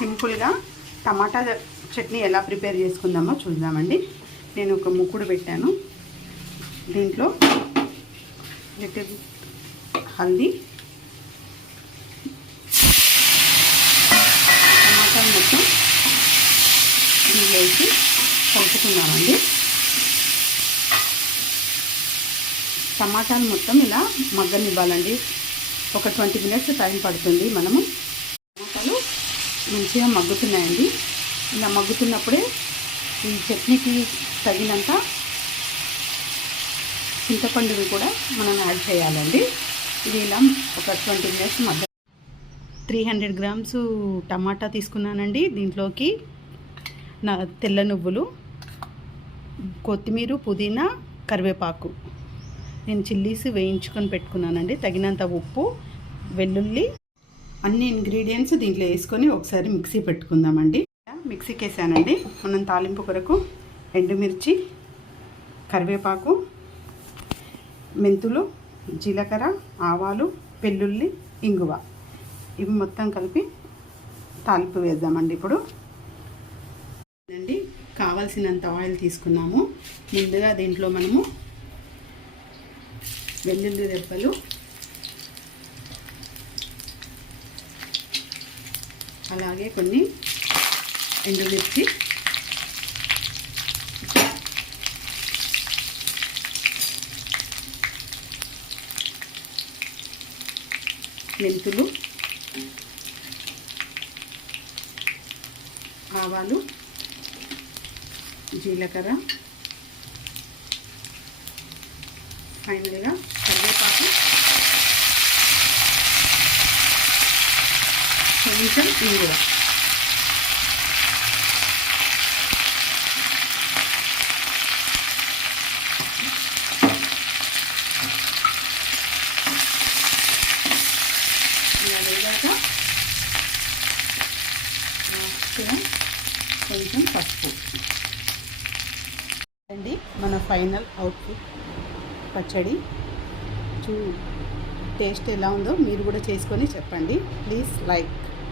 సింపుల్గా టమాటా చట్నీ ఎలా ప్రిపేర్ చేసుకుందామో చూద్దామండి. నేను ఒక ముక్కుడు పెట్టాను. దీంట్లో లిటిల్ హల్దీ, టమాటాలు మొత్తం వేసి కలుపుకుందామండి. టమాటాలు మొత్తం ఇలా మగ్గనివ్వాలండి. ఒక 20 మినిట్స్ టైం పడుతుంది. మనము టమాటాలు మంచిగా మగ్గుతున్నాయండి. ఇలా మగ్గుతున్నప్పుడే ఈ చట్నీకి తగినంత చింతపండుని కూడా మనం యాడ్ చేయాలండి. ఇది ఇలా ఒక 20 మినిట్స్ 300 గ్రామ్స్ టమాటా తీసుకున్నానండి. దీంట్లోకి తెల్ల నువ్వులు, కొత్తిమీర, పుదీనా, కరివేపాకు, నేను చిల్లీస్ వేయించుకొని పెట్టుకున్నానండి. తగినంత ఉప్పు, వెల్లుల్లి, అన్ని ఇంగ్రీడియంట్స్ దీంట్లో వేసుకొని ఒకసారి మిక్సీ పెట్టుకుందామండి. మిక్సీకి వేసానండి. మనం తాలింపు కొరకు ఎండుమిర్చి, కరివేపాకు, మెంతులు, జీలకర్ర, ఆవాలు, వెల్లుల్లి, ఇంగువ ఇవి మొత్తం కలిపి తాలింపు వేద్దామండి. ఇప్పుడు కావాల్సినంత ఆయిల్ తీసుకున్నాము. ముందుగా దీంట్లో మనము వెల్లుల్లి రెబ్బలు, అలాగే కొన్ని ఎండుమిర్చి, మెంతులు, ఆవాలు, జీలకర్ర, ఫైనల్గా కరివేపాకు, కొంచెం ఇంగువ. ఇలా వేగాక కొంచెం పసుపు అండి. మన ఫైనల్ అవుట్పుట్ పచ్చడి టేస్ట్ ఎలా ఉందో మీరు కూడా చేసుకొని చెప్పండి. Please like.